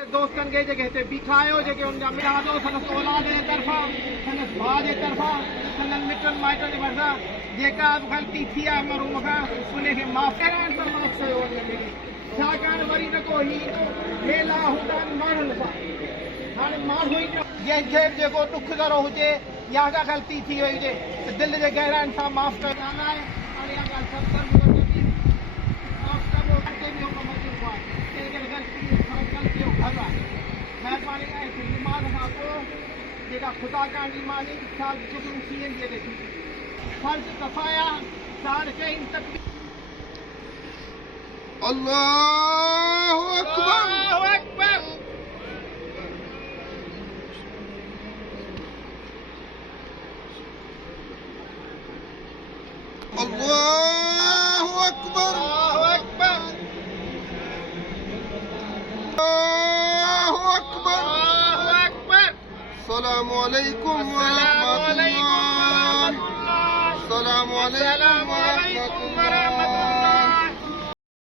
दोस्तन के जगह ते बिठायो जेके उनजा मिलादो सनस औलाद जे तरफा सनस भाउ जे तरफा सनन मिटन माइटन जे भरिसां जेका बि ग़लती थी आहे मरूम खां उनखे माफ़ कराइण सां माफ़ कयो वञे। छाकाणि वरी न को ही मेला हूंदा आहिनि माण्हुनि सां। हाणे माण्हू ई जंहिंखे जेको ॾुख ज़रो हुजे या का ग़लती थी वई हुजे त दिलि जे गहराइनि सां माफ़ कयो आहे। हाणे इहा ॻाल्हि सभु महिरबानी निमाज़ खां पोइ जेका ख़ुदा कांडी मानी साल शुरू थी वेंदी आहे फर्ज़ कफ़ाया साढ़े चईं तक अल्लाहु अकबर अल्लाहु अकबर अल्लाहु अकबर अल्लाहु अकबर अल्लाहु अकबर अल्लाहु अकबर अस्सलामु अलैकुम व अस्सलामु अलैकुम व रहमतुल्लाह रहमतुल्लाह अस्सलामु अलैकुम व रहमतुल्लाह।